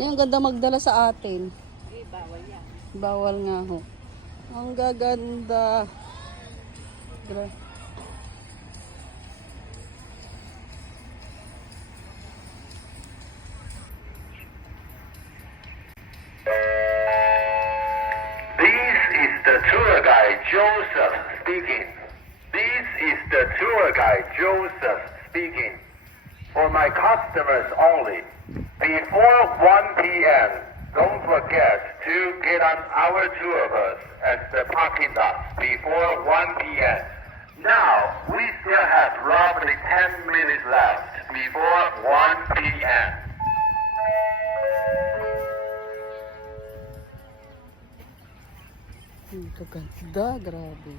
Yung ganda magdala sa atin. Eh, bawal yan. Bawal nga ho. Ang gaganda. This is the tour guide Joseph speaking. This is the tour guide Joseph speaking. For my customers only. Before 1 p.m., don't forget to get on our tour bus at the parking lot before 1 p.m. Now, we still have roughly 10 minutes left before 1 p.m. Ang ganda, grabe.